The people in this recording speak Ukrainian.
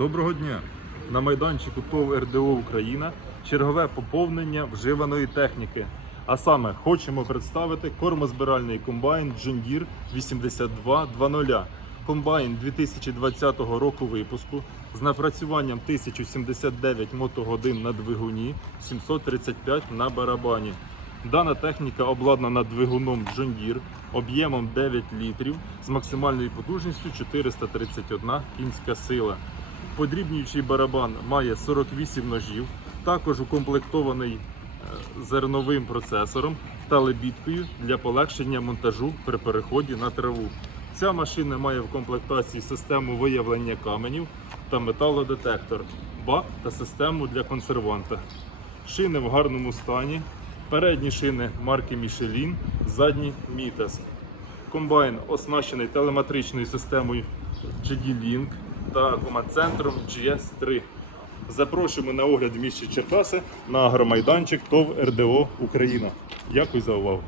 Доброго дня! На майданчику ТОВ РДО Україна чергове поповнення вживаної техніки. А саме хочемо представити кормозбиральний комбайн John Deere 8220. Комбайн 2020 року випуску з напрацюванням 1079 мотогодин на двигуні, 735 на барабані. Дана техніка обладнана двигуном John Deere об'ємом 9 літрів з максимальною потужністю 431 кінська сила. Подрібнюючий барабан має 48 ножів, також укомплектований е, зерновим процесором та лебідкою для полегшення монтажу при переході на траву. Ця машина має в комплектації систему виявлення каменів та металодетектор, бак та систему для консерванта. Шини в гарному стані. Передні шини марки Michelin, задні Mitas. Комбайн оснащений телематричною системою GD-Link та комацентром GS3. Запрошуємо на огляд в місті Черкаси на агромайданчик ТОВ РДО Україна. Дякую за увагу.